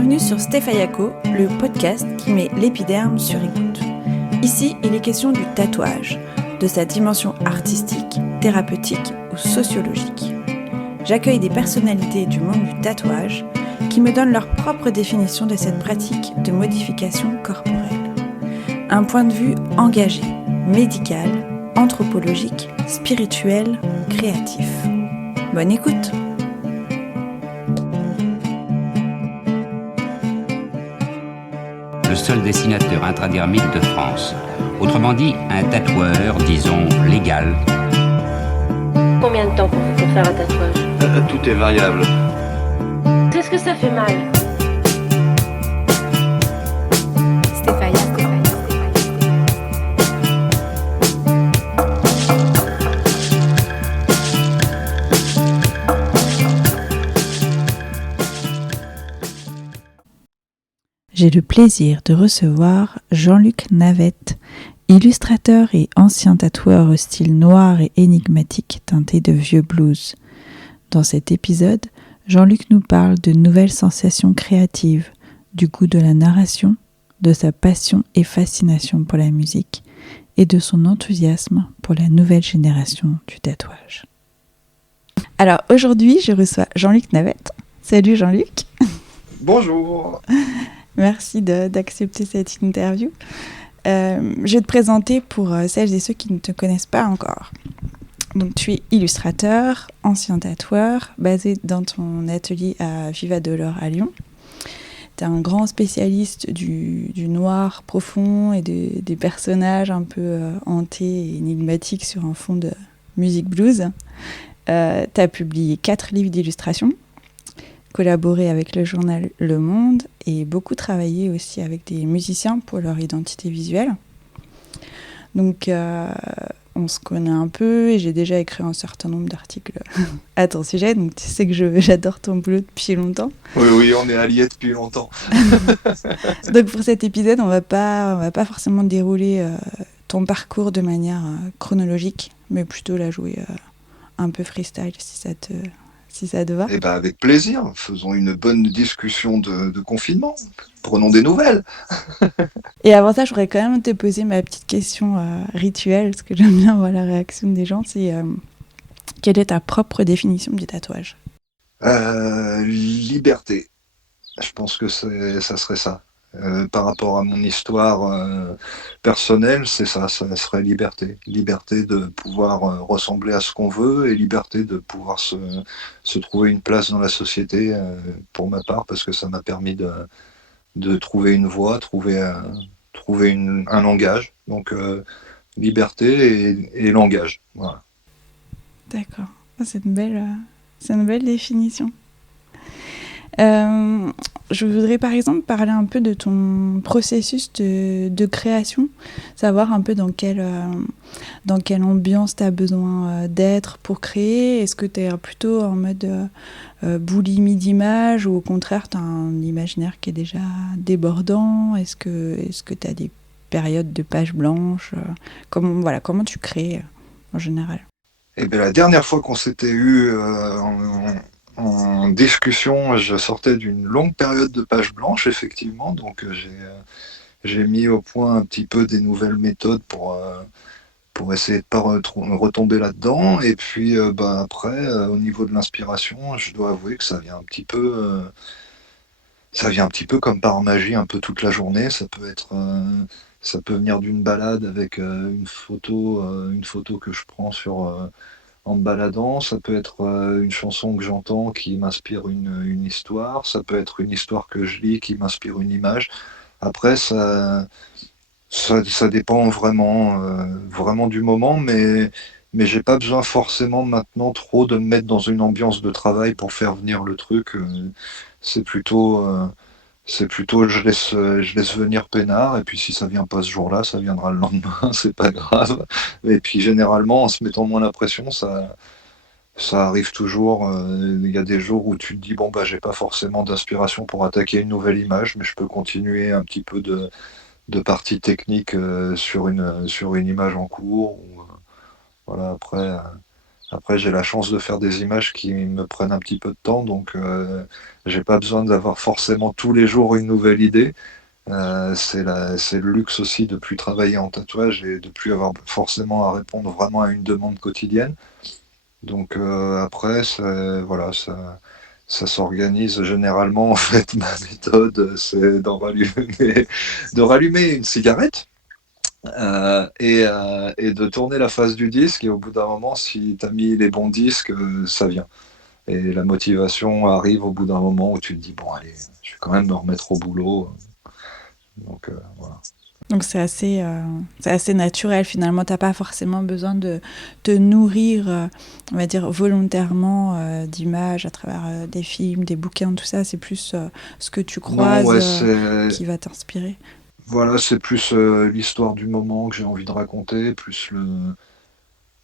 Bienvenue sur Stéphayako, le podcast qui met l'épiderme sur écoute. Ici, il est question du tatouage, de sa dimension artistique, thérapeutique ou sociologique. J'accueille des personnalités du monde du tatouage qui me donnent leur propre définition de cette pratique de modification corporelle. Un point de vue engagé, médical, anthropologique, spirituel, créatif. Bonne écoute! Le seul dessinateur intradermique de France. Autrement dit, un tatoueur, disons, légal. Combien de temps pour faire un tatouage? Tout est variable. Est-ce que ça fait mal? J'ai le plaisir de recevoir Jean-Luc Navette, illustrateur et ancien tatoueur au style noir et énigmatique teinté de vieux blues. Dans cet épisode, Jean-Luc nous parle de nouvelles sensations créatives, du goût de la narration, de sa passion et fascination pour la musique et de son enthousiasme pour la nouvelle génération du tatouage. Alors aujourd'hui, je reçois Jean-Luc Navette. Salut Jean-Luc. Bonjour. Merci d'accepter cette interview. Je vais te présenter pour celles et ceux qui ne te connaissent pas encore. Donc, tu es illustrateur, ancien tatoueur, basé dans ton atelier à Viva Dolor à Lyon. Tu es un grand spécialiste du noir profond et des personnages un peu hantés et énigmatiques sur un fond de musique blues. Tu as publié 4 livres d'illustration, collaboré avec le journal Le Monde et beaucoup travaillé aussi avec des musiciens pour leur identité visuelle. Donc, on se connaît un peu et j'ai déjà écrit un certain nombre d'articles à ton sujet. Donc, tu sais que j'adore ton boulot depuis longtemps. Oui, on est alliés depuis longtemps. Donc, pour cet épisode, on va pas forcément dérouler ton parcours de manière chronologique, mais plutôt la jouer un peu freestyle si ça te va. Eh ben, avec plaisir. Faisons une bonne discussion de confinement. Prenons des nouvelles. Et avant ça, je voudrais quand même te poser ma petite question rituelle, parce que j'aime bien voir la réaction des gens. C'est quelle est ta propre définition du tatouage? Liberté. Je pense que ça serait ça. Par rapport à mon histoire personnelle, c'est ça serait liberté. Liberté de pouvoir ressembler à ce qu'on veut et liberté de pouvoir se trouver une place dans la société pour ma part, parce que ça m'a permis de trouver une voie, trouver un langage. Donc liberté et langage. Voilà. D'accord, c'est une belle définition. Je voudrais par exemple parler un peu de ton processus de création, savoir un peu dans quelle ambiance tu as besoin d'être pour créer. Est-ce que tu es plutôt en mode boulimie d'images ou au contraire tu as un imaginaire qui est déjà débordant? Est-ce que tu as des périodes de pages blanches? Comment tu crées en général? Et bien, la dernière fois qu'on s'était eu en discussion, je sortais d'une longue période de page blanche, effectivement, donc j'ai mis au point un petit peu des nouvelles méthodes pour essayer de ne pas retomber là-dedans. Et puis après, au niveau de l'inspiration, je dois avouer que ça vient un petit peu comme par magie, un peu toute la journée. Ça peut venir d'une balade avec une photo que je prends en me baladant. Ça peut être une chanson que j'entends qui m'inspire une histoire. Ça peut être une histoire que je lis qui m'inspire une image. Après, ça dépend vraiment du moment, mais j'ai pas besoin forcément maintenant trop de me mettre dans une ambiance de travail pour faire venir le truc. C'est plutôt, je laisse venir peinard, et puis si ça vient pas ce jour-là, ça viendra le lendemain, c'est pas grave. Et puis généralement, en se mettant moins la pression, ça arrive toujours. Il y a des jours où tu te dis, bon, bah, j'ai pas forcément d'inspiration pour attaquer une nouvelle image, mais je peux continuer un petit peu de partie technique sur une image en cours. Voilà, Après, j'ai la chance de faire des images qui me prennent un petit peu de temps, donc j'ai pas besoin d'avoir forcément tous les jours une nouvelle idée. C'est le luxe aussi de plus travailler en tatouage et de plus avoir forcément à répondre vraiment à une demande quotidienne. Donc après, voilà, ça s'organise généralement. En fait, ma méthode, c'est de rallumer une cigarette et de tourner la face du disque. Et au bout d'un moment, si tu as mis les bons disques, ça vient. Et la motivation arrive au bout d'un moment où tu te dis, bon, allez, je vais quand même me remettre au boulot. Donc voilà. Donc c'est assez naturel finalement, t'as pas forcément besoin de te nourrir, on va dire volontairement d'images à travers des films, des bouquins, tout ça, c'est plus ce que tu Non, croises ouais, qui va t'inspirer. voilà, c'est plus l'histoire du moment que j'ai envie de raconter, plus le.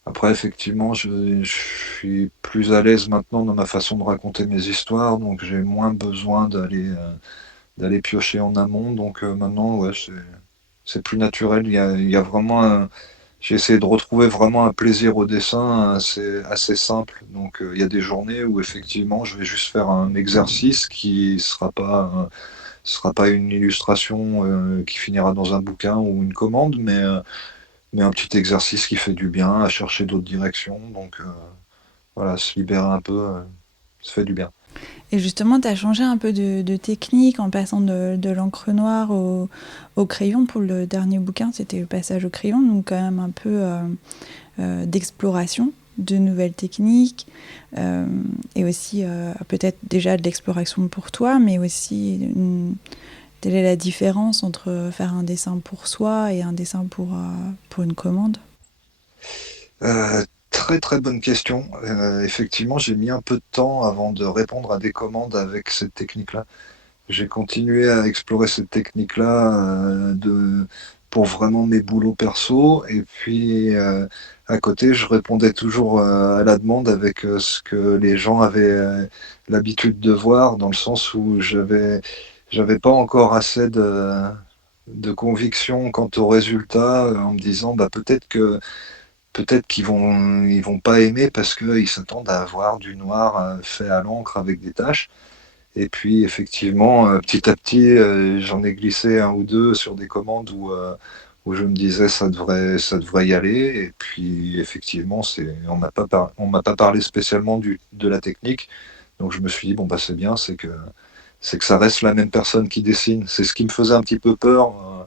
Après, effectivement, je suis plus à l'aise maintenant dans ma façon de raconter mes histoires, donc j'ai moins besoin d'aller piocher en amont. Donc maintenant, ouais, c'est plus naturel. Il y a vraiment j'ai essayé de retrouver vraiment un plaisir au dessin assez simple. Donc il y a des journées où effectivement, je vais juste faire un exercice qui sera pas une illustration qui finira dans un bouquin ou une commande, mais un petit exercice qui fait du bien, à chercher d'autres directions. Donc voilà, se libérer un peu, ça fait du bien. Et justement, tu as changé un peu de technique en passant de l'encre noire au crayon. Pour le dernier bouquin, c'était le passage au crayon, donc quand même un peu d'exploration, de nouvelles techniques, et aussi peut-être déjà de l'exploration pour toi, mais aussi quelle est la différence entre faire un dessin pour soi et un dessin pour une commande? Très très bonne question. Effectivement, j'ai mis un peu de temps avant de répondre à des commandes avec cette technique-là. J'ai continué à explorer cette technique-là pour vraiment mes boulots perso. Et puis à côté, je répondais toujours à la demande avec ce que les gens avaient l'habitude de voir, dans le sens où j'avais pas encore assez de conviction quant au résultat, en me disant bah peut-être qu'ils vont pas aimer parce qu'ils s'attendent à avoir du noir fait à l'encre avec des taches. Et puis effectivement, petit à petit, j'en ai glissé un ou deux sur des commandes où je me disais ça devrait y aller. Et puis effectivement, on m'a pas parlé spécialement de la technique. Donc je me suis dit bon bah c'est bien, c'est que ça reste la même personne qui dessine. C'est ce qui me faisait un petit peu peur.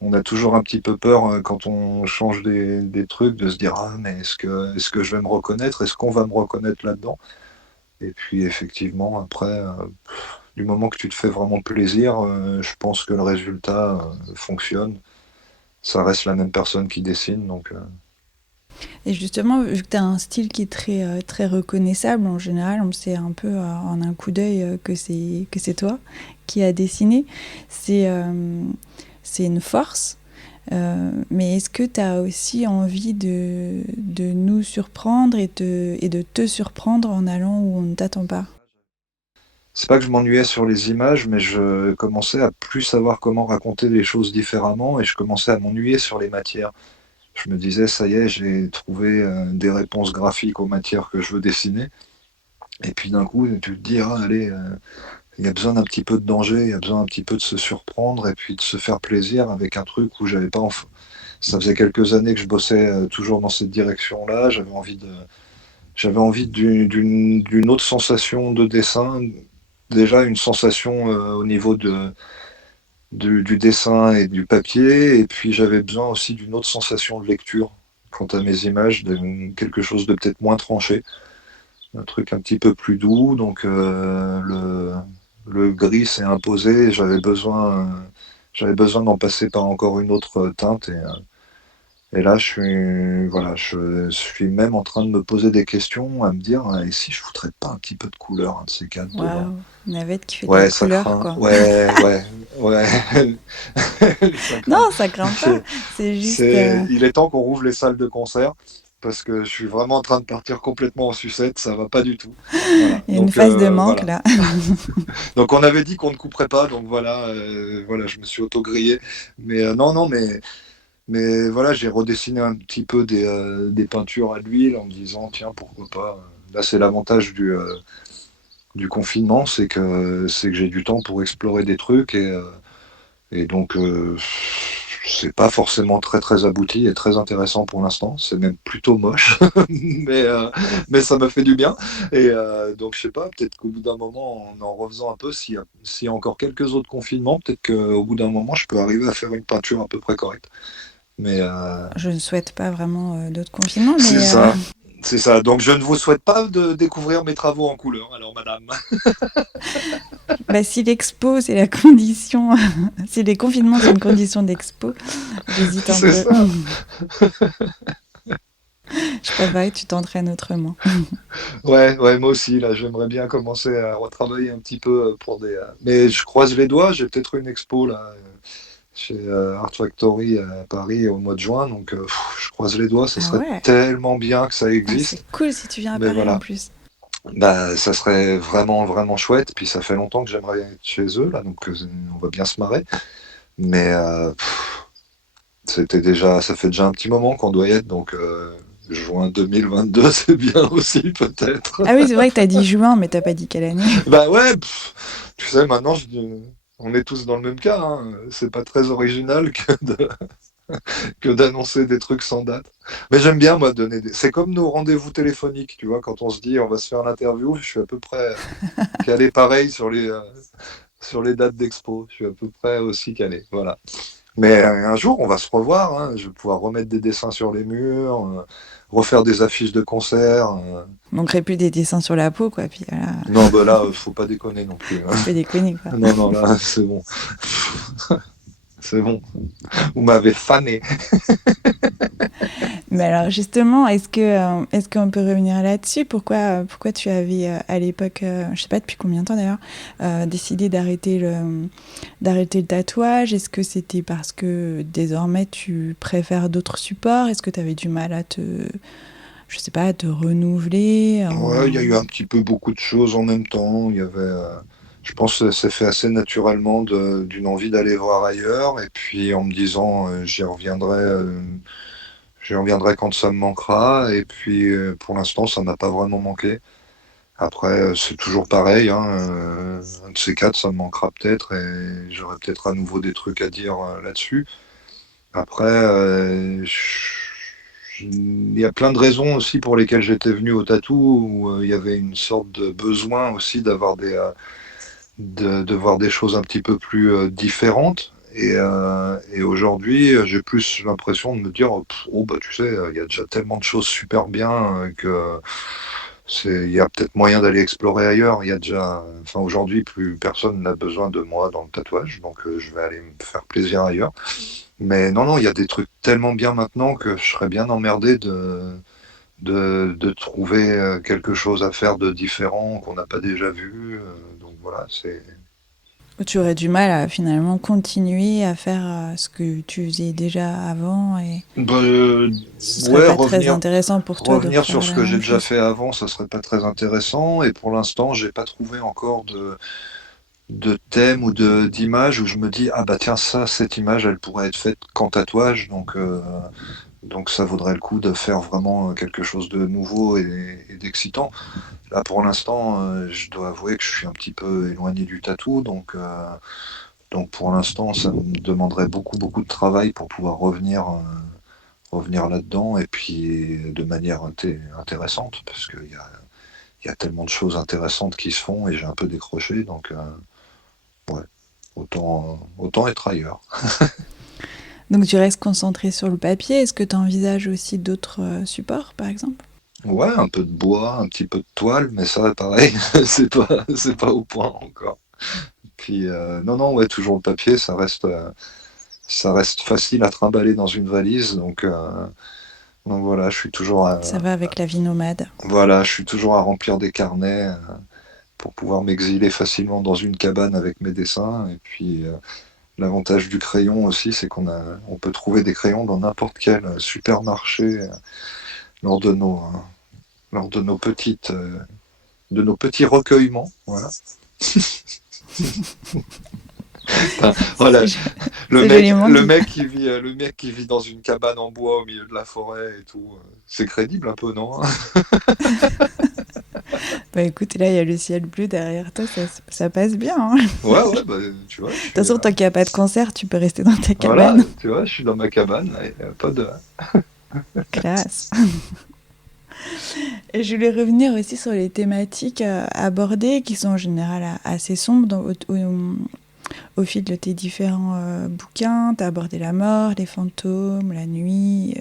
On a toujours un petit peu peur quand on change des trucs de se dire ah mais est-ce que je vais me reconnaître? Est-ce qu'on va me reconnaître là-dedans? Et puis effectivement, après, du moment que tu te fais vraiment plaisir, je pense que le résultat fonctionne. Ça reste la même personne qui dessine, donc Et justement, vu que tu as un style qui est très reconnaissable, en général, on sait un peu en un coup d'œil que c'est toi qui as dessiné. C'est une force. Mais est-ce que tu as aussi envie de nous surprendre et de te surprendre en allant où on ne t'attend pas? c'est pas que je m'ennuyais sur les images, mais je commençais à plus savoir comment raconter les choses différemment et je commençais à m'ennuyer sur les matières. Je me disais, ça y est, j'ai trouvé des réponses graphiques aux matières que je veux dessiner. Et puis d'un coup, tu te dis, ah, allez, il y a besoin d'un petit peu de danger, il y a besoin un petit peu de se surprendre et puis de se faire plaisir avec un truc où j'avais pas. Ça faisait quelques années que je bossais toujours dans cette direction-là. J'avais envie d'une autre sensation de dessin. Déjà une sensation au niveau du dessin et du papier, et puis j'avais besoin aussi d'une autre sensation de lecture quant à mes images, de quelque chose de peut-être moins tranché, un truc un petit peu plus doux. Donc le gris s'est imposé, et j'avais besoin d'en passer par encore une autre teinte. Et là, je suis même en train de me poser des questions, à me dire, et si je foutrais pas un petit peu de couleur, un de ces quatre devant? Waouh, navette qui fait de la Ouais, ça couleur, craint. quoi. Ouais, ouais, ouais. Ça craint. Non, ça craint pas. C'est, C'est juste. il est temps qu'on rouvre les salles de concert parce que je suis vraiment en train de partir complètement en sucette, ça va pas du tout. Voilà. Il y a une Donc phase de manque, voilà. là. Donc on avait dit qu'on ne couperait pas, donc voilà, voilà, je me suis auto-grillé. Mais non, non, mais Mais voilà, j'ai redessiné un petit peu des peintures à l'huile en me disant, tiens, pourquoi pas. Là, c'est l'avantage du confinement, c'est que j'ai du temps pour explorer des trucs et donc c'est pas forcément très très abouti et très intéressant pour l'instant. C'est même plutôt moche, mais euh, mais ça me fait du bien. Et donc je sais pas, peut-être qu'au bout d'un moment, en refaisant un peu, s'il y a encore quelques autres confinements, peut-être qu'au bout d'un moment, je peux arriver à faire une peinture à peu près correcte. Mais Je ne souhaite pas vraiment d'autres confinements, c'est mais ça. C'est ça. Donc je ne vous souhaite pas de découvrir mes travaux en couleur, alors madame. bah, si l'expo, c'est la condition, si les confinements sont une condition d'expo, j'hésite un C'est peu. ça. Je préfère que tu t'entraînes autrement. Ouais, ouais, moi aussi, là, j'aimerais bien commencer à retravailler un petit peu pour des. Mais je croise les doigts, j'ai peut-être une expo là, chez Art Factory à Paris au mois de juin, donc je croise les doigts, ça Ah serait ouais, tellement bien que ça ah, c'est existe. cool si tu viens à Mais Paris en voilà, plus. bah, ça serait vraiment, vraiment chouette. Puis ça fait longtemps que j'aimerais être chez eux, là, donc on va bien se marrer. Mais ça fait déjà un petit moment qu'on doit y être, donc juin 2022, c'est bien aussi, peut-être. Ah oui, c'est vrai que t'as dit juin, mais t'as pas dit quelle année. Bah ouais, tu sais, maintenant, on est tous dans le même cas, hein. C'est pas très original que d'annoncer des trucs sans date. Mais j'aime bien, moi, donner des. C'est comme nos rendez-vous téléphoniques, tu vois, quand on se dit on va se faire l'interview, je suis à peu près calé pareil sur les dates d'expo. Je suis à peu près aussi calé. Voilà. Mais un jour, on va se revoir, hein. Je vais pouvoir remettre des dessins sur les murs, refaire des affiches de concerts. Manquerait plus des dessins sur la peau, quoi. Puis voilà, Non, bah là, faut pas déconner non plus, hein. faut pas déconner, quoi. Non, non, là, c'est bon. C'est bon. Vous m'avez fané. Mais alors justement, est-ce qu'on peut revenir là-dessus? Pourquoi tu avais à l'époque, je sais pas depuis combien de temps d'ailleurs, décidé d'arrêter le tatouage? Est-ce que c'était parce que désormais tu préfères d'autres supports? Est-ce que tu avais du mal je sais pas, à te renouveler? Ouais, il y a eu un petit peu beaucoup de choses en même temps. Je pense que ça s'est fait assez naturellement d'une envie d'aller voir ailleurs, et puis en me disant j'y reviendrai quand ça me manquera, et puis pour l'instant ça m'a pas vraiment manqué. Après, c'est toujours pareil, hein, un de ces quatre, ça me manquera peut-être, et j'aurai peut-être à nouveau des trucs à dire là-dessus. Après, il y a plein de raisons aussi pour lesquelles j'étais venu au tatou, où il y avait une sorte de besoin aussi de voir des choses un petit peu plus différentes. Et aujourd'hui, j'ai plus l'impression de me dire, oh bah tu sais, il y a déjà tellement de choses super bien que il y a peut-être moyen d'aller explorer ailleurs. Il y a déjà, enfin aujourd'hui, plus personne n'a besoin de moi dans le tatouage, donc je vais aller me faire plaisir ailleurs. Mais non, non, il y a des trucs tellement bien maintenant que je serais bien emmerdé de trouver quelque chose à faire de différent qu'on n'a pas déjà vu. Donc voilà, c'est. Tu aurais du mal à finalement continuer à faire ce que tu faisais déjà avant et Bah, ce serait ouais, pas très intéressant pour toi de revenir sur refaire ce la que j'ai même déjà chose. fait avant, ça serait pas très intéressant. Et pour l'instant, j'ai pas trouvé encore de thème ou d'image où je me dis, ah bah tiens, cette image, elle pourrait être faite qu'en tatouage. Donc ça vaudrait le coup de faire vraiment quelque chose de nouveau et d'excitant. Là, pour l'instant, je dois avouer que je suis un petit peu éloigné du tatou, donc pour l'instant, ça me demanderait beaucoup, beaucoup de travail pour pouvoir revenir là-dedans, et puis de manière intéressante, parce qu'il y a tellement de choses intéressantes qui se font, et j'ai un peu décroché, donc ouais, autant être ailleurs. Donc tu restes concentré sur le papier. Est-ce que tu envisages aussi d'autres supports, par exemple? Ouais, un peu de bois, un petit peu de toile, mais ça, pareil, c'est pas au point encore. Puis non, non, ouais, toujours le papier, ça reste facile à trimballer dans une valise, donc voilà, Ça va avec la vie nomade. je suis toujours à remplir des carnets pour pouvoir m'exiler facilement dans une cabane avec mes dessins. Et puis l'avantage du crayon aussi, c'est on peut trouver des crayons dans n'importe quel supermarché lors de nos, euh, lors de nos petits recueillements. Voilà. Enfin, C'est voilà, jo- c'est joliment dit. le mec qui vit dans une cabane en bois au milieu de la forêt et tout, c'est crédible un peu, non? Bah écoute, là, il y a le ciel bleu derrière toi, ça passe bien, hein. Ouais, ouais, bah, tu vois, De toute façon, tant qu'il n'y a pas de concert, tu peux rester dans ta voilà, cabane. tu vois, je suis dans ma cabane, et pas de. Classe. Et je voulais revenir aussi sur les thématiques abordées, qui sont en général assez sombres au fil de tes différents bouquins. Tu as abordé la mort, les fantômes, la nuit,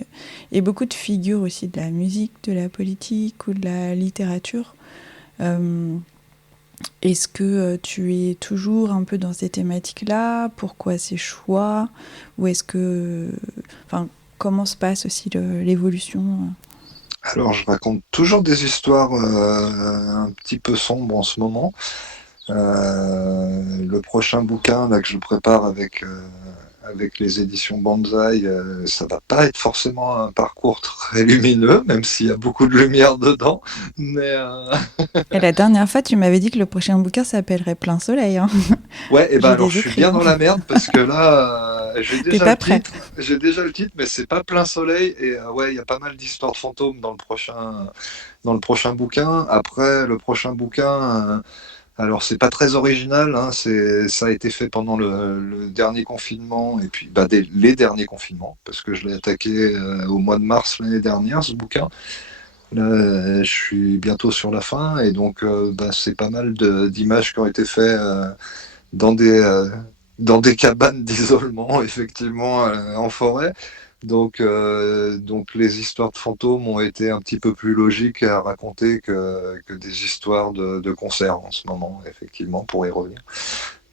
et beaucoup de figures aussi de la musique, de la politique ou de la littérature. Euh, Est-ce que tu es toujours un peu dans ces thématiques-là? Pourquoi ces choix? Ou est-ce que... Enfin, comment se passe aussi l'évolution? Alors, je raconte toujours des histoires un petit peu sombres en ce moment. Le prochain bouquin là, que je prépare avec les éditions Banzai, ça va pas être forcément un parcours très lumineux, même s'il y a beaucoup de lumière dedans. Mais Et la dernière fois, tu m'avais dit que le prochain bouquin s'appellerait Plein Soleil, hein. ouais, et ben J'ai alors je des suis bien écrivains. dans la merde parce que là, T'es pas prêt. j'ai déjà le titre, mais c'est pas plein soleil. Et ouais, il y a pas mal d'histoires de fantômes dans le prochain bouquin. Après, le prochain bouquin. Alors, c'est pas très original, hein, ça a été fait pendant le dernier confinement, et puis bah, les derniers confinements, parce que je l'ai attaqué au mois de mars l'année dernière, ce bouquin. Là, je suis bientôt sur la fin, et donc bah, c'est pas mal d'images qui ont été faites dans dans des cabanes d'isolement, effectivement, en forêt. Donc les histoires de fantômes ont été un petit peu plus logiques à raconter que des histoires de concerts en ce moment, effectivement, pour y revenir.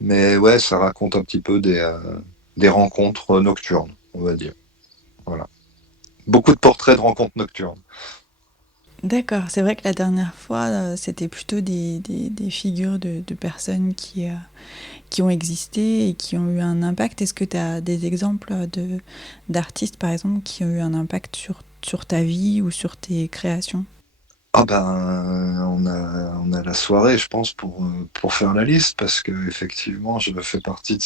Mais ouais, ça raconte un petit peu des rencontres nocturnes, on va dire. Voilà. Beaucoup de portraits de rencontres nocturnes. D'accord, c'est vrai que la dernière fois, c'était plutôt des figures de personnes qui ont existé et qui ont eu un impact. Est-ce que tu as des exemples d'artistes, par exemple, qui ont eu un impact sur ta vie ou sur tes créations? Ah ben, on a la soirée, je pense, pour faire la liste, parce que effectivement, je fais partie de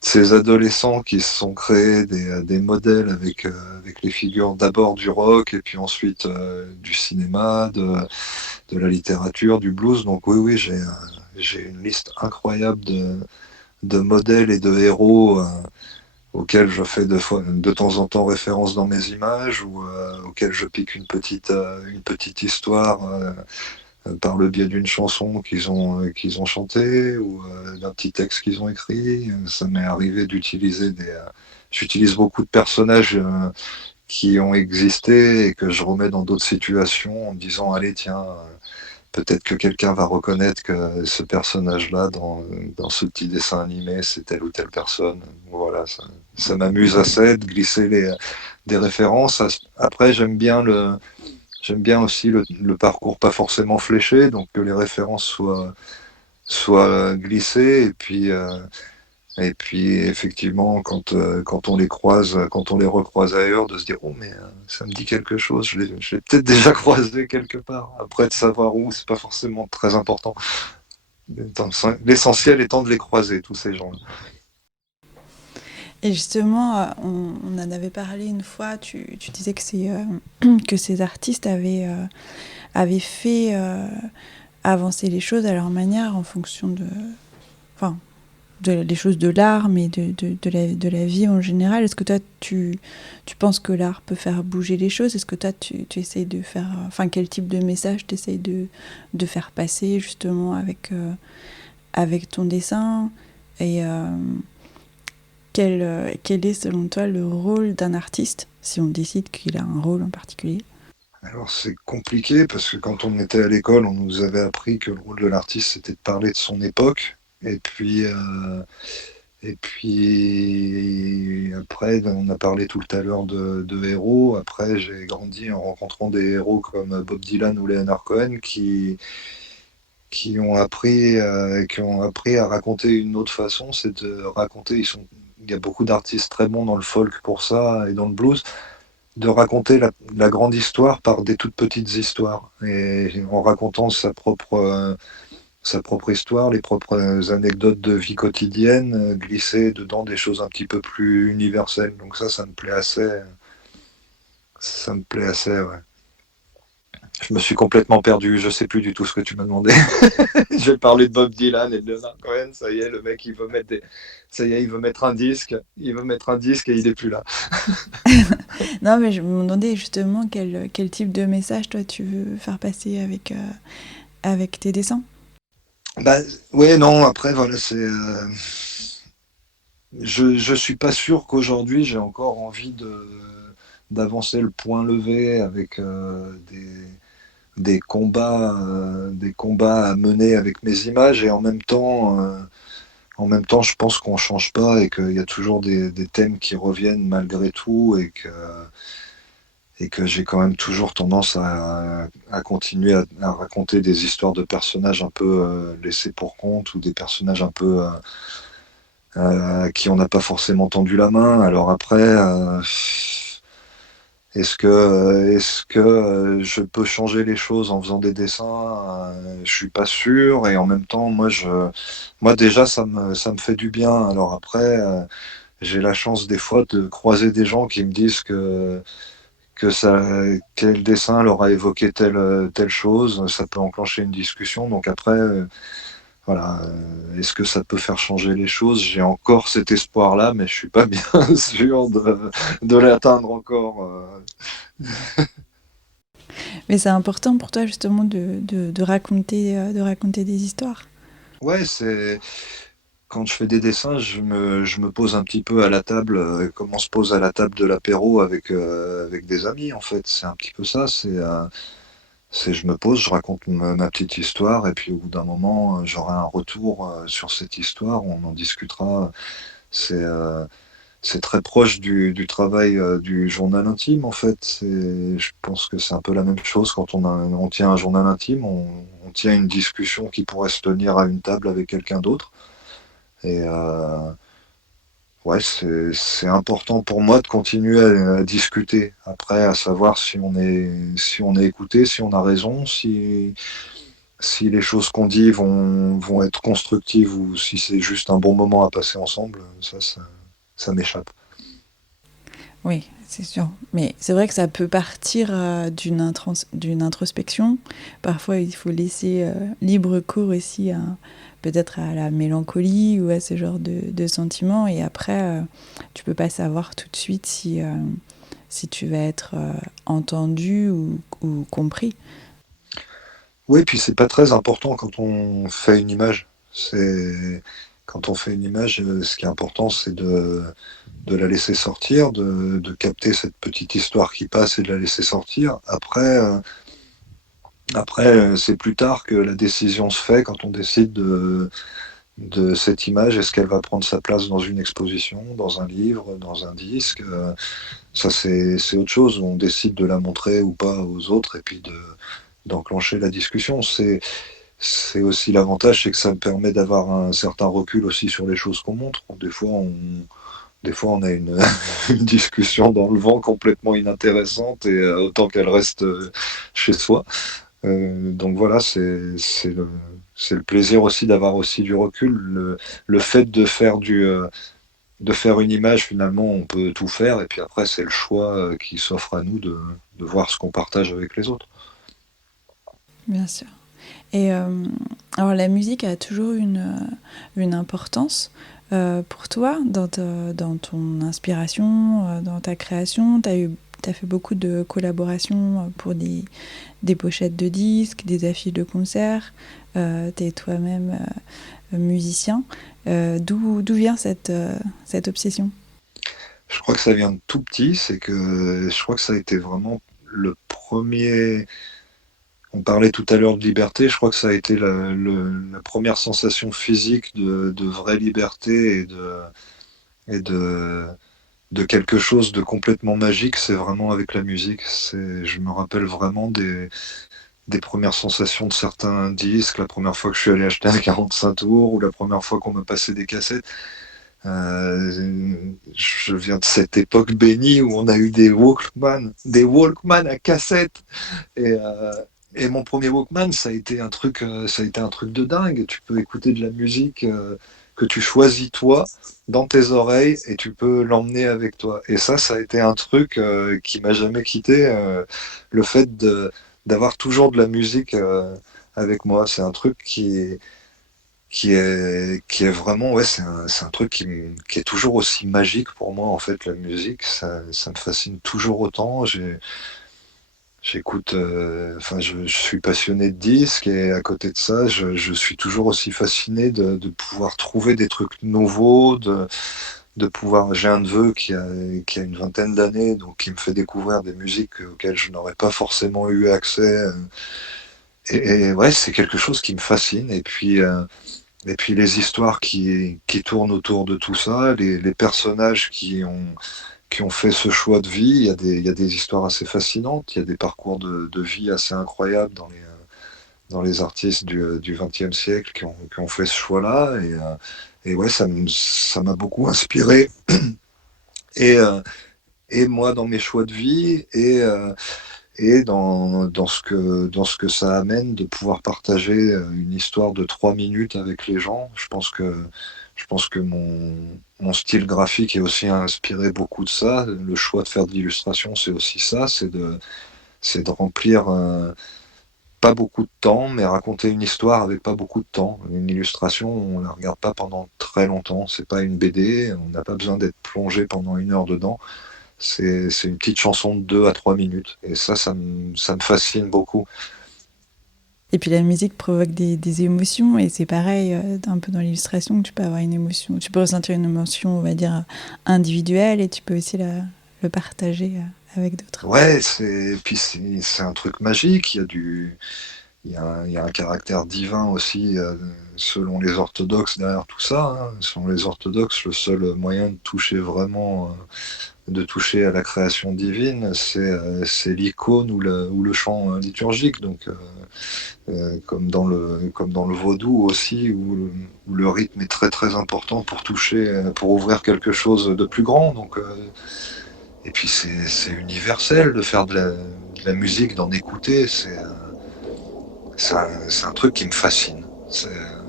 ces adolescents qui se sont créés des modèles avec les figures d'abord du rock et puis ensuite du cinéma, de la littérature, du blues. Donc oui, oui, j'ai une liste incroyable de modèles et de héros auxquels je fais de temps en temps référence dans mes images ou auxquels je pique une petite histoire par le biais d'une chanson qu'ils ont chantée ou d'un petit texte qu'ils ont écrit. Ça m'est arrivé d'utiliser j'utilise beaucoup de personnages qui ont existé et que je remets dans d'autres situations en me disant, allez, tiens, peut-être que quelqu'un va reconnaître que ce personnage-là, dans ce petit dessin animé, c'est telle ou telle personne. Voilà, ça m'amuse assez de glisser des références. Après, j'aime bien aussi le parcours pas forcément fléché, donc que les références soient glissées. Et puis effectivement, quand on les croise, quand on les recroise ailleurs, de se dire, oh mais ça me dit quelque chose, je l'ai peut-être déjà croisé quelque part. Après, de savoir où, c'est pas forcément très important. L'essentiel étant de les croiser, tous ces gens-là. Et justement, on en avait parlé une fois, tu disais que, que ces artistes avaient fait avancer les choses à leur manière en fonction enfin, des choses de l'art, mais de la vie en général. Est-ce que toi, tu penses que l'art peut faire bouger les choses? Est-ce que toi, tu essayes de faire... Enfin, quel type de message tu essayes de faire passer justement avec ton dessin? Et quel est selon toi le rôle d'un artiste, si on décide qu'il a un rôle en particulier? Alors c'est compliqué parce que quand on était à l'école, on nous avait appris que le rôle de l'artiste c'était de parler de son époque. Et puis après, on a parlé tout à l'heure de héros. Après, j'ai grandi en rencontrant des héros comme Bob Dylan ou Leonard Cohen qui ont appris à raconter une autre façon. C'est de raconter. Il y a beaucoup d'artistes très bons dans le folk pour ça et dans le blues, de raconter la grande histoire par des toutes petites histoires et en racontant sa propre histoire, les propres anecdotes de vie quotidienne, glisser dedans des choses un petit peu plus universelles. Donc ça me plaît assez. Ça me plaît assez, ouais. Je me suis complètement perdu, je sais plus du tout ce que tu m'as demandé. J'ai parlé de Bob Dylan et de Leonard Cohen, ça y est, le mec il veut mettre ça y est, il veut mettre un disque et il est plus là. Non, mais je me demandais justement quel type de message toi tu veux faire passer avec tes dessins. Bah ouais, non, après voilà, je suis pas sûr qu'aujourd'hui j'ai encore envie d'avancer le point levé avec des combats à mener avec mes images et en même temps, je pense qu'on change pas et qu'il y a toujours des thèmes qui reviennent malgré tout et que j'ai quand même toujours tendance à continuer à raconter des histoires de personnages un peu laissés pour compte ou des personnages un peu à qui on n'a pas forcément tendu la main. Alors après, est-ce que je peux changer les choses en faisant des dessins? Je suis pas sûr. Et en même temps, moi déjà, ça me fait du bien. Alors après, j'ai la chance des fois de croiser des gens qui me disent que quel dessin leur a évoqué telle chose. Ça peut enclencher une discussion. Donc après, voilà, est-ce que ça peut faire changer les choses? J'ai encore cet espoir-là, mais je suis pas bien sûr de l'atteindre encore. Mais c'est important pour toi justement de raconter des histoires. Ouais, quand je fais des dessins, je me pose un petit peu à la table, comme on se pose à la table de l'apéro avec des amis, en fait. C'est un petit peu ça. Je me pose, je raconte ma petite histoire, et puis au bout d'un moment, j'aurai un retour sur cette histoire, on en discutera. C'est euh, c'est très proche du travail du journal intime, en fait. Je pense que c'est un peu la même chose quand on tient un journal intime, on tient une discussion qui pourrait se tenir à une table avec quelqu'un d'autre. Et ouais, c'est important pour moi de continuer à discuter. Après, à savoir si on est écouté, si on a raison, si les choses qu'on dit vont être constructives ou si c'est juste un bon moment à passer ensemble, ça m'échappe. Oui, c'est sûr. Mais c'est vrai que ça peut partir d'une introspection. Parfois, il faut laisser libre cours aussi peut-être à la mélancolie ou à ce genre de sentiments. Et après, tu peux pas savoir tout de suite si tu vas être entendu ou compris. Oui, puis c'est pas très important quand on fait une image. Quand on fait une image, ce qui est important, c'est de la laisser sortir, de capter cette petite histoire qui passe et de la laisser sortir. Après, c'est plus tard que la décision se fait quand on décide de cette image. Est-ce qu'elle va prendre sa place dans une exposition, dans un livre, dans un disque? Ça, c'est autre chose. On décide de la montrer ou pas aux autres et puis d'enclencher la discussion. C'est aussi l'avantage, c'est que ça me permet d'avoir un certain recul aussi sur les choses qu'on montre. Des fois, on a une discussion dans le vent complètement inintéressante et autant qu'elle reste chez soi. Donc voilà, c'est le plaisir aussi d'avoir aussi du recul. Le fait de faire une image, finalement, on peut tout faire. Et puis après, c'est le choix qui s'offre à nous de voir ce qu'on partage avec les autres. Bien sûr. Et alors la musique a toujours une importance pour toi dans ton inspiration, dans ta création. T'as fait beaucoup de collaborations pour des pochettes de disques, des affiches de concerts. Tu es toi-même musicien. D'où vient cette obsession? Je crois que ça vient de tout petit. C'est que je crois que ça a été vraiment le premier. On parlait tout à l'heure de liberté, je crois que ça a été la première sensation physique de vraie liberté et de quelque chose de complètement magique, c'est vraiment avec la musique. Je me rappelle vraiment des premières sensations de certains disques, la première fois que je suis allé acheter un 45 tours ou la première fois qu'on m'a passé des cassettes. Je viens de cette époque bénie où on a eu des Walkman à cassette. Et, Et mon premier Walkman, ça a été un truc de dingue. Tu peux écouter de la musique que tu choisis toi dans tes oreilles et tu peux l'emmener avec toi. Et ça a été un truc qui m'a jamais quitté. Le fait d'avoir toujours de la musique avec moi, c'est un truc qui est vraiment, ouais, c'est un truc qui est toujours aussi magique pour moi, en fait, la musique. Ça me fascine toujours autant. J'écoute, enfin, je suis passionné de disques et à côté de ça, je suis toujours aussi fasciné de pouvoir trouver des trucs nouveaux, de pouvoir. J'ai un neveu qui a une vingtaine d'années, donc qui me fait découvrir des musiques auxquelles je n'aurais pas forcément eu accès. Et ouais, c'est quelque chose qui me fascine. Et puis les histoires qui tournent autour de tout ça, les personnages qui ont fait ce choix de vie. Il y a des histoires assez fascinantes, il y a des parcours de vie assez incroyables dans les artistes du XXe siècle qui ont fait ce choix-là. Et ouais, ça m'a beaucoup inspiré. Et, et moi, dans mes choix de vie, et dans ce que ça amène de pouvoir partager une histoire de 3 minutes avec les gens. Je pense que mon style graphique est aussi inspiré beaucoup de ça. Le choix de faire de l'illustration, c'est aussi ça, c'est de remplir pas beaucoup de temps, mais raconter une histoire avec pas beaucoup de temps. Une illustration, on la regarde pas pendant très longtemps. C'est pas une BD, on n'a pas besoin d'être plongé pendant 1 heure dedans. C'est une petite chanson de 2 à 3 minutes. Et ça me fascine beaucoup. Et puis la musique provoque des émotions, et c'est pareil, un peu dans l'illustration, tu peux avoir une émotion, tu peux ressentir une émotion, on va dire, individuelle, et tu peux aussi le partager avec d'autres. Ouais, puis c'est un truc magique. Il y a un caractère divin aussi, selon les orthodoxes derrière tout ça, hein. Selon les orthodoxes, le seul moyen de toucher à la création divine, c'est l'icône ou le chant liturgique. Donc, comme dans le vaudou aussi, où le rythme est très très important pour toucher, pour ouvrir quelque chose de plus grand. Donc, et puis c'est universel de faire de la musique, d'en écouter. C'est un truc qui me fascine.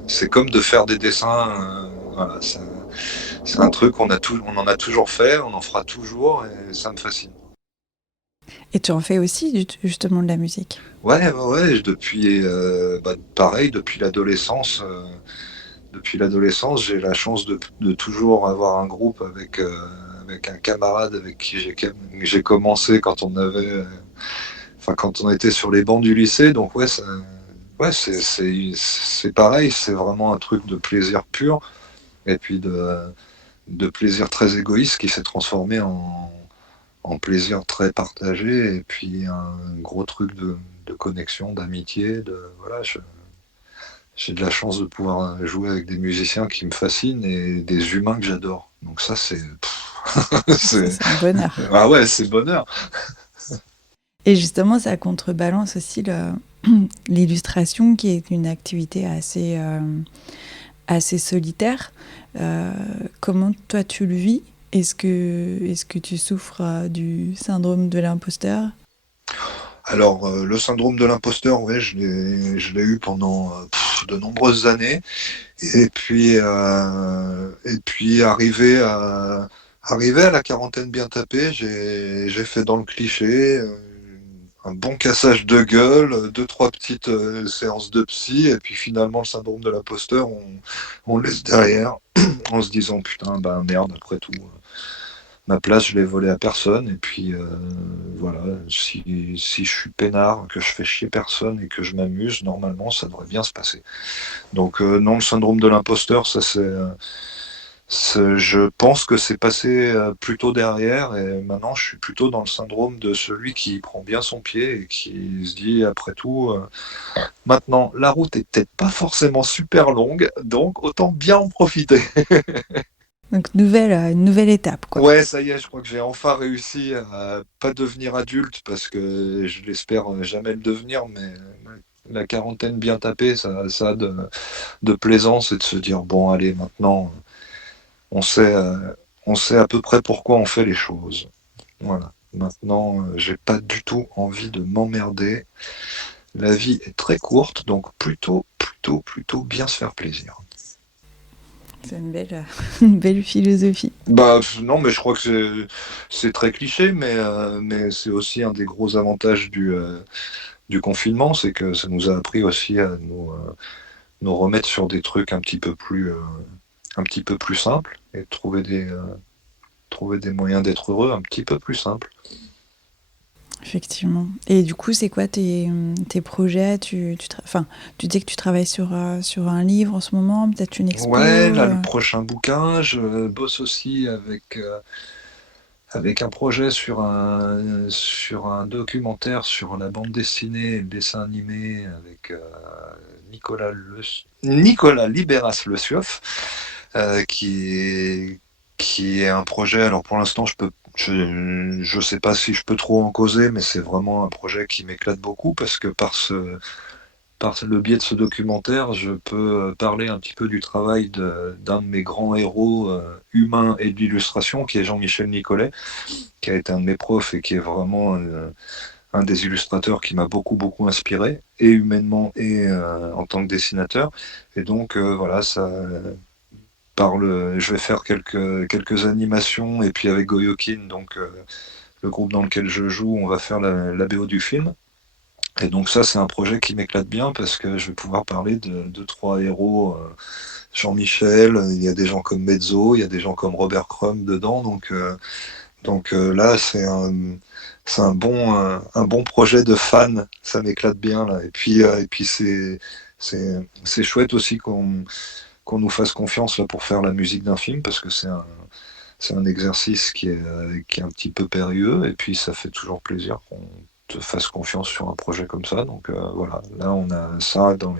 C'est comme de faire des dessins. Voilà, c'est un truc on en a toujours fait, on en fera toujours, et ça me fascine. Et tu en fais aussi justement de la musique. Ouais, ouais, ouais, depuis, pareil, depuis l'adolescence, j'ai la chance de toujours avoir un groupe avec un camarade avec qui j'ai commencé quand on était sur les bancs du lycée. Donc ouais, ouais, c'est pareil, c'est vraiment un truc de plaisir pur, et puis de plaisir très égoïste qui s'est transformé en plaisir très partagé, et puis un gros truc de connexion, d'amitié. Voilà, j'ai de la chance de pouvoir jouer avec des musiciens qui me fascinent et des humains que j'adore. Donc ça, Ça, c'est, c'est un bonheur. ah ouais, c'est bonheur. Et justement, ça contrebalance aussi l'illustration, qui est une activité assez solitaire. Comment toi tu le vis? Est-ce que tu souffres du syndrome de l'imposteur? Alors, le syndrome de l'imposteur, ouais, je l'ai eu pendant de nombreuses années. Et puis arrivé à la quarantaine bien tapée, j'ai fait dans le cliché, un bon cassage de gueule, deux, trois petites séances de psy, et puis finalement le syndrome de l'imposteur, on le laisse derrière, en se disant putain, bah merde, après tout, ma place, je l'ai volée à personne. Et puis voilà, si je suis peinard, que je fais chier personne et que je m'amuse, normalement ça devrait bien se passer. Donc non, le syndrome de l'imposteur, ça je pense que c'est passé plutôt derrière, et maintenant je suis plutôt dans le syndrome de celui qui prend bien son pied et qui se dit après tout, maintenant la route est peut-être pas forcément super longue, donc autant bien en profiter. Donc une nouvelle étape, quoi. Ouais, ça y est, je crois que j'ai enfin réussi à pas devenir adulte, parce que je l'espère jamais le devenir, mais la quarantaine bien tapée, ça a de plaisance, et de se dire bon allez, maintenant on sait, on sait à peu près pourquoi on fait les choses. Voilà. Maintenant, j'ai pas du tout envie de m'emmerder. La vie est très courte, donc plutôt bien se faire plaisir. C'est une belle, une belle philosophie. Bah non, mais je crois que c'est très cliché, mais c'est aussi un des gros avantages du confinement, c'est que ça nous a appris aussi à nous remettre sur des trucs un petit peu plus simples et trouver des moyens d'être heureux un petit peu plus simples. Effectivement. Et du coup, c'est quoi tes projets enfin, tu dis que tu travailles sur un livre en ce moment, peut-être une expo Ouais, là, le prochain bouquin, je bosse aussi avec un projet sur un documentaire sur la bande dessinée et le dessin animé avec Nicolas, Nicolas Libéras-Le Suoff, qui est un projet. Alors pour l'instant, je sais pas si je peux trop en causer, mais c'est vraiment un projet qui m'éclate beaucoup parce que par le biais de ce documentaire, je peux parler un petit peu du travail d'un de mes grands héros humains et de l'illustration, qui est Jean-Michel Nicolet, qui a été un de mes profs et qui est vraiment un des illustrateurs qui m'a beaucoup inspiré, et humainement et en tant que dessinateur. Et donc voilà, je vais faire quelques animations, et puis avec Goyokin, donc le groupe dans lequel je joue, on va faire la BO du film. Et donc ça, c'est un projet qui m'éclate bien parce que je vais pouvoir parler de trois héros. Jean-Michel, il y a des gens comme Mezzo, il y a des gens comme Robert Crumb dedans. Donc là, c'est un bon projet de fan. Ça m'éclate bien là. Et puis c'est chouette aussi qu'on nous fasse confiance là pour faire la musique d'un film parce que c'est un exercice qui est un petit peu périlleux. Et puis ça fait toujours plaisir qu'on te fasse confiance sur un projet comme ça. Donc voilà, là on a ça dans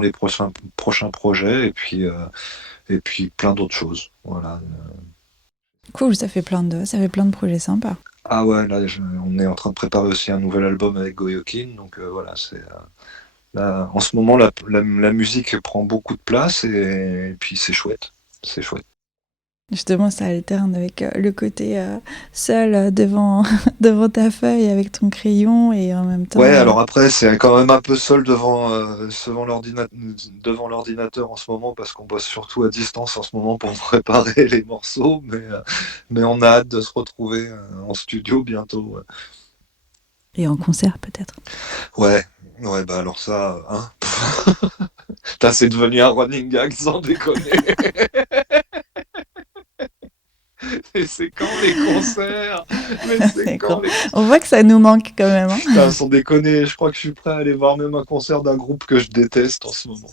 les prochains projets et puis plein d'autres choses. Voilà. Cool, ça fait plein de projets sympas. Ah ouais, là on est en train de préparer aussi un nouvel album avec Goyokin. Donc voilà, là, en ce moment la musique prend beaucoup de place et puis c'est chouette. C'est chouette. Justement, ça alterne avec le côté seul devant, devant ta feuille avec ton crayon et en même temps. Ouais, alors après, c'est quand même un peu seul devant l'ordinateur en ce moment parce qu'on bosse surtout à distance en ce moment pour préparer les morceaux, mais on a hâte de se retrouver en studio bientôt. Ouais, Et en concert peut-être. ouais, bah alors ça, hein. Putain, c'est devenu un running gag sans déconner. Et c'est quand les concerts? Mais c'est quand les... On voit que ça nous manque quand même. Hein. Putain, sans déconner, je crois que je suis prêt à aller voir même un concert d'un groupe que je déteste en ce moment.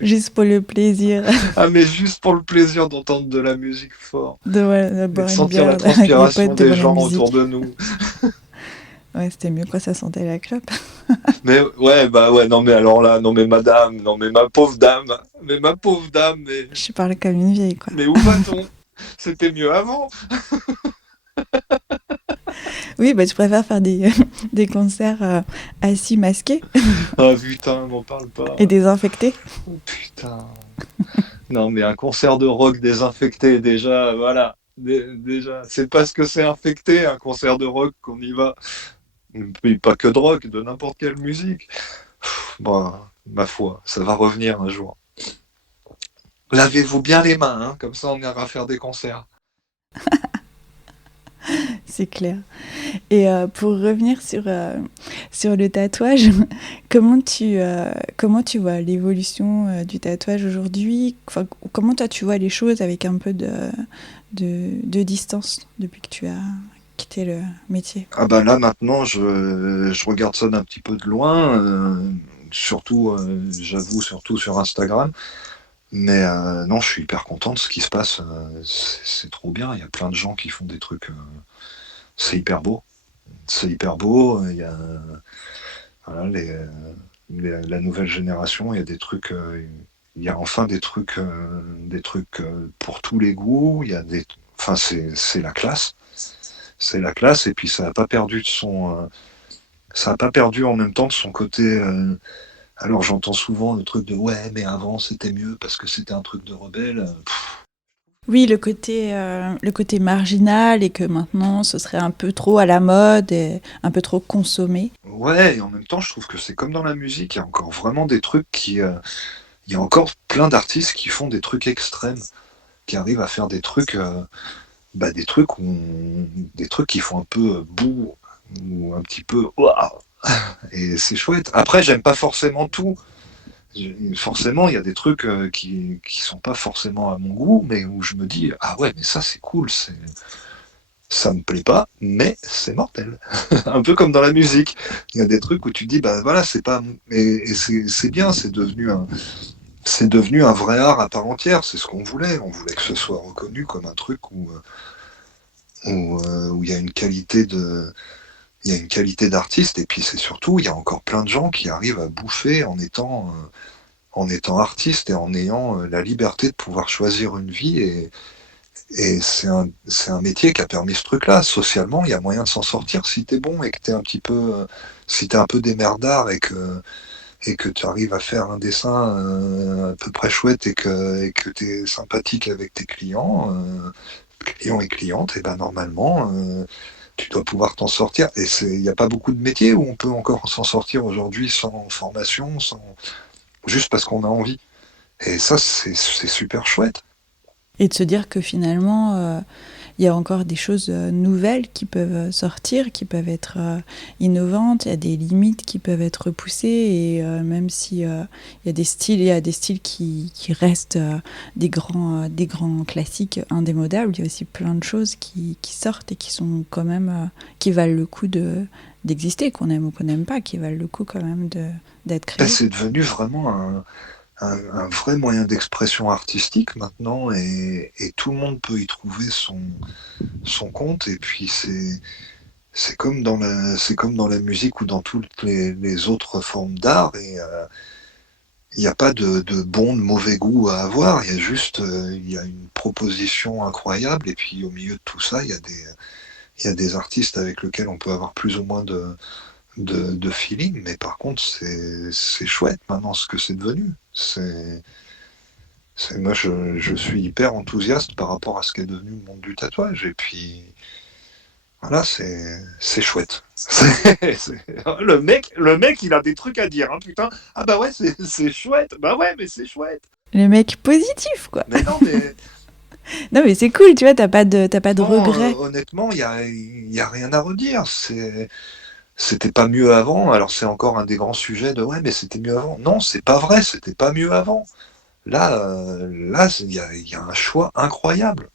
Juste pour le plaisir Ah, mais juste pour le plaisir d'entendre de la musique fort de et de boire une sentir la bière avec les transpiration potes des devant la gens musique. autour de nous. Ouais, c'était mieux quand ça sentait la clope. Mais ouais, bah ouais, non mais alors là, non mais madame, non mais ma pauvre dame, Je parle comme une vieille, quoi. mais où va-t-on? C'était mieux avant. Oui, bah tu préfères faire des concerts assis, masqués Ah putain, m'en parle pas. et désinfectés. Oh, putain. Non mais un concert de rock désinfecté, déjà, voilà. Déjà, c'est parce que c'est infecté, un concert de rock qu'on y va. Mais pas que de rock, de n'importe quelle musique. Bon, ma foi, ça va revenir un jour. Lavez-vous bien les mains, hein, comme ça on ira faire des concerts. C'est clair. Et pour revenir sur le tatouage, comment tu vois l'évolution du tatouage aujourd'hui? Enfin, comment toi tu vois les choses avec un peu de distance depuis que tu as quitté le métier? Ah bah là maintenant, je regarde ça d'un petit peu de loin, surtout, j'avoue, surtout sur Instagram. Mais non, je suis hyper content de ce qui se passe. C'est trop bien. Il y a plein de gens qui font des trucs. C'est hyper beau. C'est hyper beau. Il y a voilà, la nouvelle génération. Il y a des trucs. Il y a enfin des trucs pour tous les goûts. Il y a des. Enfin, c'est la classe. C'est la classe. Et puis ça n'a pas perdu de ça n'a pas perdu en même temps de son côté. Alors j'entends souvent le truc de ouais, mais avant c'était mieux parce que c'était un truc de rebelle. Oui, le côté marginal et que maintenant ce serait un peu trop à la mode et un peu trop consommé. Ouais, et en même temps, je trouve que c'est comme dans la musique, il y a encore vraiment des trucs il y a encore plein d'artistes qui font des trucs extrêmes, qui arrivent à faire des trucs des trucs qui font un peu bouh, ou un petit peu waouh. Et c'est chouette. Après, j'aime pas forcément tout. Forcément, il y a des trucs qui sont pas forcément à mon goût, mais où je me dis, ah ouais, mais ça c'est cool, ça me plaît pas, mais c'est mortel. Un peu comme dans la musique. Il y a des trucs où tu dis, bah voilà, c'est pas. Et c'est bien, c'est devenu un vrai art à part entière. C'est ce qu'on voulait. On voulait que ce soit reconnu comme un truc où il y a une qualité il y a une qualité d'artiste, et puis c'est surtout, il y a encore plein de gens qui arrivent à bouffer en étant artiste et en ayant la liberté de pouvoir choisir une vie. Et c'est un métier qui a permis ce truc-là. Socialement, il y a moyen de s'en sortir si t'es bon et que t'es un petit peu, si t'es un peu démerdard et que tu arrives à faire un dessin à peu près chouette et que t'es sympathique avec tes clients et clientes, et ben normalement, tu dois pouvoir t'en sortir. Et il n'y a pas beaucoup de métiers où on peut encore s'en sortir aujourd'hui sans formation, juste parce qu'on a envie. Et ça, c'est super chouette. Et de se dire que finalement, il y a encore des choses nouvelles qui peuvent sortir, qui peuvent être innovantes, il y a des limites qui peuvent être repoussées, et même si il y a des styles qui restent des grands classiques indémodables, il y a aussi plein de choses qui sortent et qui sont quand même, qui valent le coup d'exister, qu'on aime ou qu'on n'aime pas, qui valent le coup quand même d'être Ben, créées. c'est devenu vraiment un vrai moyen d'expression artistique maintenant, et tout le monde peut y trouver son compte. Et puis c'est comme dans la musique ou dans toutes les autres formes d'art. Et il n'y a pas de bon, de mauvais goût à avoir. Il y a juste il y a une proposition incroyable. Et puis au milieu de tout ça, il y a des artistes avec lesquels on peut avoir plus ou moins de feeling. Mais par contre, c'est chouette maintenant ce que c'est devenu. Moi, je suis hyper enthousiaste par rapport à ce qu'est devenu le monde du tatouage. Et puis, voilà, c'est chouette. Le mec, il a des trucs à dire, hein, putain. Ah bah ouais, c'est chouette. Bah ouais, mais c'est chouette. Le mec positif, quoi. Mais non, mais Non, mais c'est cool, tu vois, t'as pas de non, regrets. honnêtement, il y a rien à redire. C'était pas mieux avant. Alors c'est encore un des grands sujets de ouais, mais c'était mieux avant. Non, c'est pas vrai, c'était pas mieux avant. Là, il y a un choix incroyable.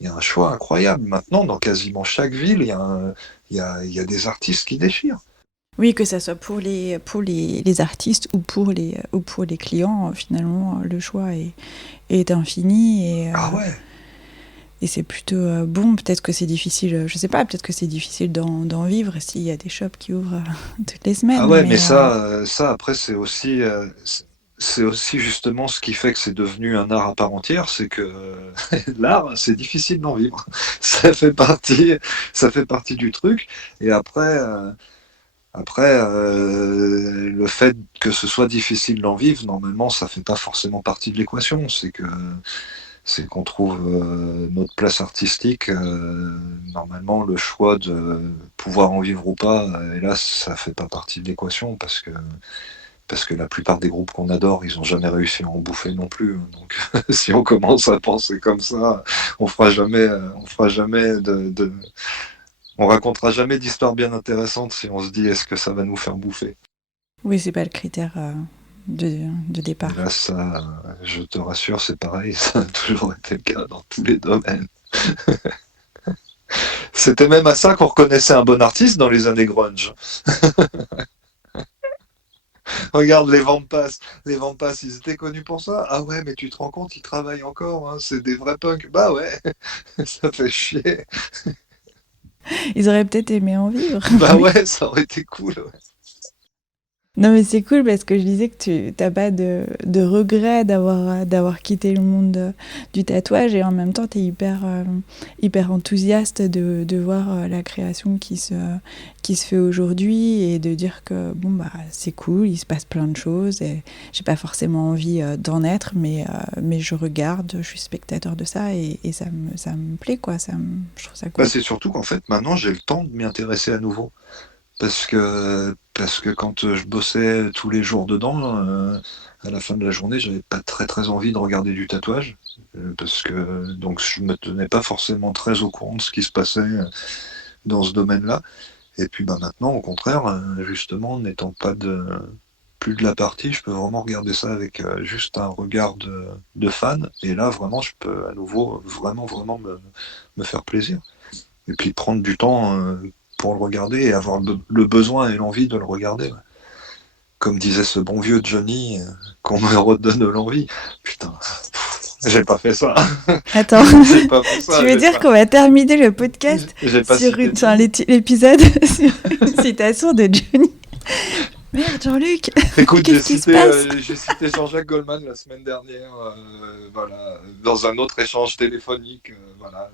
Il y a un choix incroyable. Maintenant, dans quasiment chaque ville, il y a des artistes qui déchirent. Oui, que ça soit pour les artistes ou pour les clients, finalement, le choix est infini Ah ouais. et c'est plutôt bon. Peut-être que c'est difficile, je sais pas, peut-être que c'est difficile d'en vivre s'il y a des shops qui ouvrent toutes les Ah semaines, ouais, mais mais ça après, c'est aussi justement ce qui fait que c'est devenu un art à part entière, c'est que l'art, c'est difficile d'en vivre. Ça fait partie, ça fait partie du truc. Et après, le fait que ce soit difficile d'en vivre, normalement, ça fait pas forcément partie de l'équation. C'est qu'on trouve notre place artistique. Normalement, le choix de pouvoir en vivre ou pas, hélas, ça fait pas partie de l'équation parce que la plupart des groupes qu'on adore, ils ont jamais réussi à en bouffer non plus. Donc, si on commence à penser comme ça, on fera jamais on racontera jamais d'histoires bien intéressantes si on se dit est-ce que ça va nous faire bouffer. oui, c'est pas le critère de Et départ. là, ça, je te rassure, c'est pareil, ça a toujours été le cas dans tous les domaines. C'était même à ça qu'on reconnaissait un bon artiste dans les années grunge. Regarde les Vampas. Les Vampas, ils étaient connus pour ça. Ah ouais, mais tu te rends compte, ils travaillent encore, hein, c'est des vrais punks. Bah ouais, ça fait chier. Ils auraient peut-être aimé en vivre, Bah mais ouais, ça aurait été cool. Ouais. Non, mais c'est cool parce que je disais que tu n'as pas de regret d'avoir quitté le monde du tatouage et en même temps, tu es hyper enthousiaste de voir la création qui se fait aujourd'hui et de dire que bon, bah, c'est cool, il se passe plein de choses et j'ai pas forcément envie d'en être, mais je regarde, je suis spectateur de ça et ça me plaît, quoi. Je trouve ça cool. Bah, c'est surtout qu'en fait, maintenant, j'ai le temps de m'y intéresser à nouveau. Parce que quand je bossais tous les jours dedans, à la fin de la journée, j'avais pas très très envie de regarder du tatouage, parce que donc je me tenais pas forcément très au courant de ce qui se passait dans ce domaine-là. Et puis bah maintenant, au contraire, justement, n'étant pas plus de la partie, je peux vraiment regarder ça avec juste un regard de fan. Et là, vraiment, je peux à nouveau vraiment me faire plaisir. Et puis prendre du temps pour le regarder et avoir le besoin et l'envie de le regarder. Ouais. Comme disait ce bon vieux Johnny, qu'on me redonne l'envie. Putain, j'ai pas fait ça. Attends, J'ai pas fait ça, tu veux dire qu'on va terminer le podcast sur l'épisode sur une citation de Johnny? Merde, Jean-Luc. Écoute, Qu'est-ce qui se passe? j'ai cité Jean-Jacques Goldman la semaine dernière, voilà, dans un autre échange téléphonique, voilà.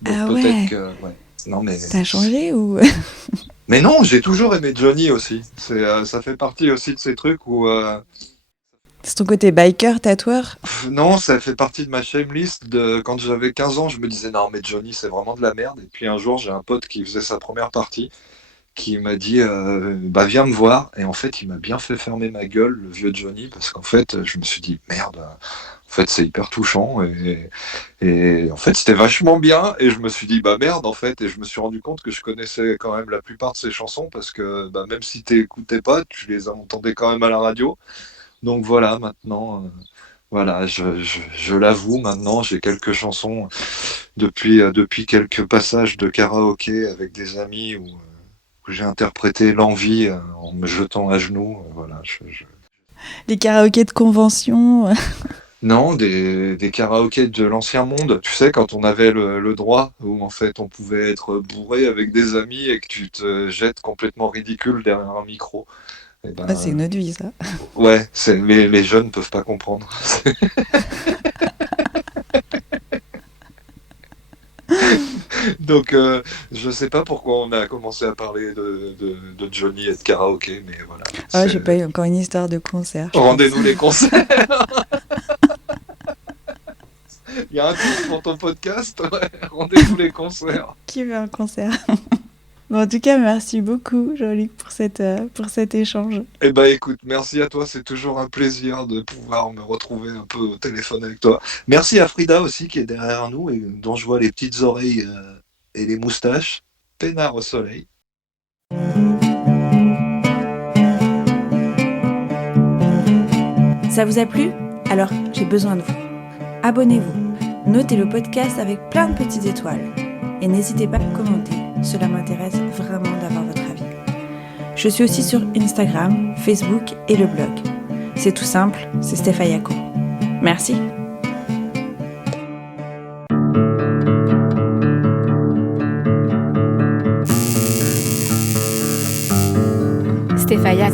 Donc Ah peut-être ouais. que, ouais. Non mais. T'as changé ou? Mais non, j'ai toujours aimé Johnny aussi. Ça fait partie aussi de ces trucs où. C'est ton côté biker, tatoueur? Non, ça fait partie de ma shame list. Quand j'avais 15 ans, je me disais non, mais Johnny, c'est vraiment de la merde. Et puis un jour, j'ai un pote qui faisait sa première partie qui m'a dit bah viens me voir. Et en fait, il m'a bien fait fermer ma gueule, le vieux Johnny, parce qu'en fait, je me suis dit merde, en fait, c'est hyper touchant. Et en fait, c'était vachement bien. Et je me suis dit bah merde, en fait. Et je me suis rendu compte que je connaissais quand même la plupart de ses chansons parce que bah, même si t'écoutais pas, tu les entendais quand même à la radio. Donc voilà, maintenant. Voilà, je l'avoue, maintenant j'ai quelques chansons depuis quelques passages de karaoké avec des amis où j'ai interprété l'envie en me jetant à genoux. Voilà, Les karaokés de convention? Non, des karaokés de l'ancien monde. Tu sais, quand on avait le droit, où en fait on pouvait être bourré avec des amis et que tu te jettes complètement ridicule derrière un micro. Et ben, Ah, c'est une autre vie, ça. ouais, les jeunes peuvent pas comprendre. Donc, je sais pas pourquoi on a commencé à parler de Johnny et de karaoké, mais voilà. Ah, j'ai pas eu encore une histoire de concert. Rendez-nous les concerts. Il y a un titre pour ton podcast. Ouais. Rendez-nous les concerts. Qui veut un concert? Bon, en tout cas, merci beaucoup, Jean-Luc, pour cet échange. Eh ben, écoute, merci à toi. C'est toujours un plaisir de pouvoir me retrouver un peu au téléphone avec toi. Merci à Frida aussi qui est derrière nous et dont je vois les petites oreilles et les moustaches. Peinard au soleil. Ça vous a plu? Alors, j'ai besoin de vous. Abonnez-vous, notez le podcast avec plein de petites étoiles et n'hésitez pas à commenter, cela m'intéresse vraiment d'avoir votre avis. Je suis aussi sur Instagram, Facebook et le blog. C'est tout simple, c'est Stefayako. Merci. Stefaya.